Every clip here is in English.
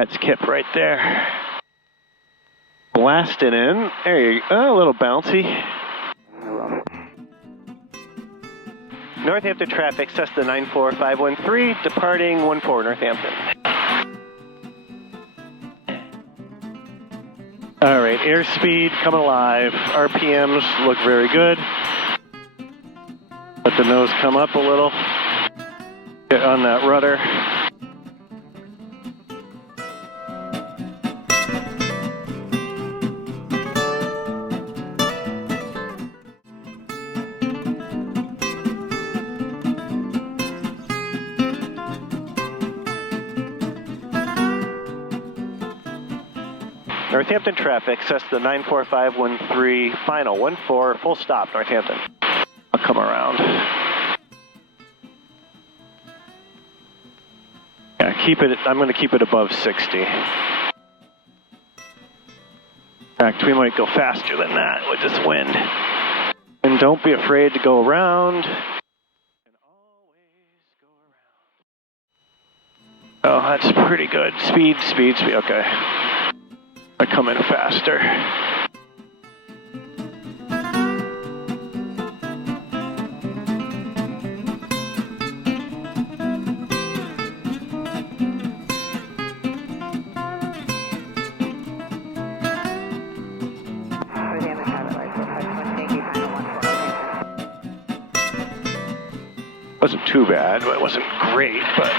That's Kip right there. Blasting in. There you go. A little bouncy. Northampton traffic, Cessna 94513, departing 14 Northampton. All right, airspeed coming alive. RPMs look very good. Let the nose come up a little. Get on that rudder. Northampton traffic, Cessna 94513, final 14, full stop, Northampton. I'll come around. Yeah, keep it, I'm going to keep it above 60. In fact, we might go faster than that with this wind. And don't be afraid to go around. And always go around. Oh, that's pretty good. Speed, speed, speed. Okay. I come in faster. Wasn't too bad, but it wasn't great, but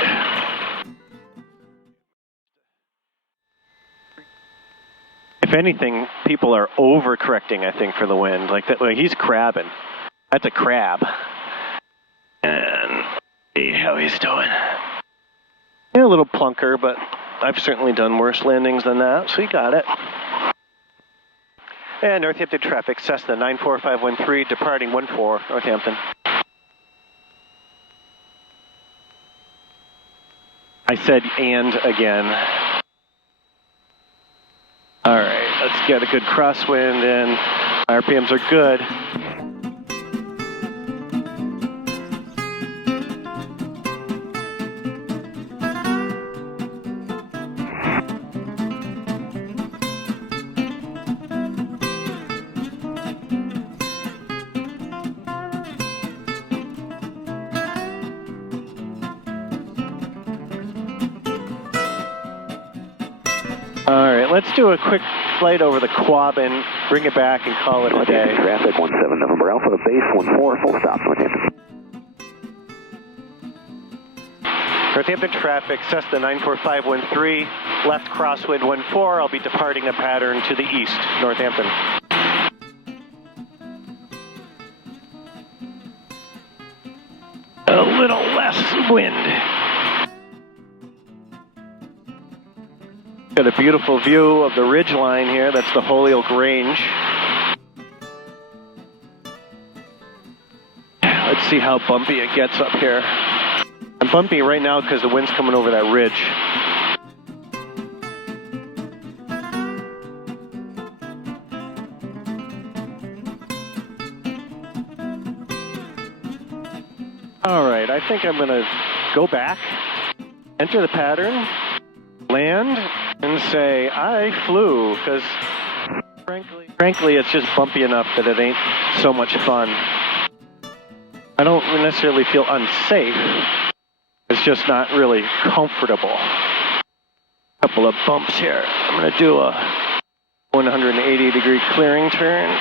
if anything, people are overcorrecting, I think, for the wind. Like that, like he's crabbing. That's a crab. And see how he's doing. Yeah, a little plunker, but I've certainly done worse landings than that, so you got it. And Northampton traffic, Cessna 94513, departing 14 Northampton. I said and again. All right, let's get a good crosswind in. RPMs are good. All right, let's do a quick flight over the Quabbin, bring it back and call it a day. Traffic 17 November Alpha, base 14, full stop, Northampton. Northampton traffic, Cessna 94513, left crosswind 14, I'll be departing a pattern to the east, Northampton. A little less wind. Got a beautiful view of the ridge line here. That's the Holyoke Range. Let's see how bumpy it gets up here. I'm bumpy right now because the wind's coming over that ridge. All right, I think I'm going to go back, enter the pattern, land, and say, I flew, because frankly, it's just bumpy enough that it ain't so much fun. I don't necessarily feel unsafe. It's just not really comfortable. Couple of bumps here. I'm going to do a 180-degree clearing turn.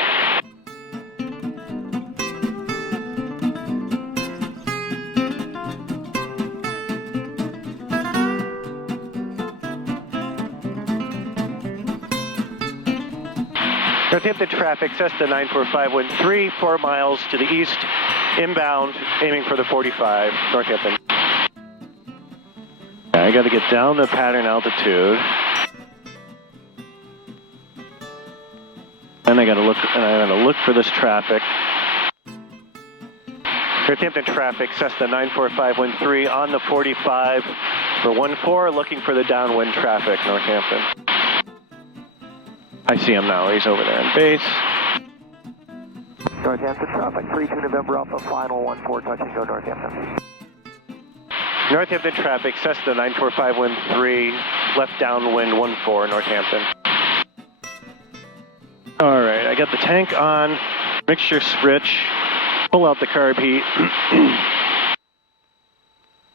Northampton traffic, Cessna 94513, 4 miles to the east, inbound, aiming for the 45, Northampton. I got to get down to pattern altitude. Then I got to look for this traffic. Northampton traffic, Cessna 94513 on the 45 for 14, looking for the downwind traffic, Northampton. I see him now, he's over there in base. Northampton traffic, 32 November Alpha, final 14, touch and go Northampton. Northampton traffic, Cessna 94513, left downwind 14 Northampton. All right, I got the tank on, mixture switch, pull out the carb heat.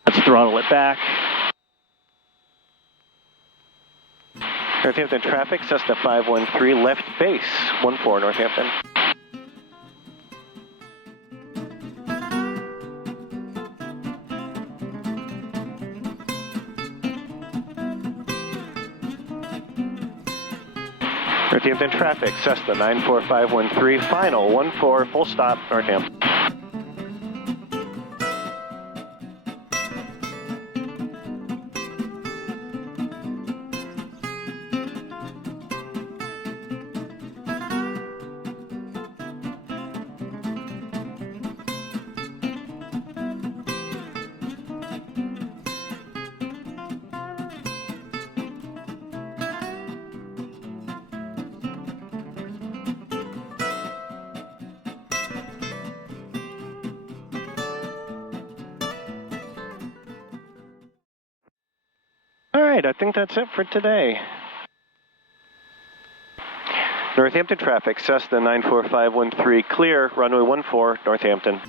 Let's throttle it back. Northampton traffic, Cessna 513, left base, 14 Northampton. Northampton traffic, Cessna 94513, final 14, full stop, Northampton. All right, I think that's it for today. Northampton traffic, Cessna 94513, clear, runway 14, Northampton.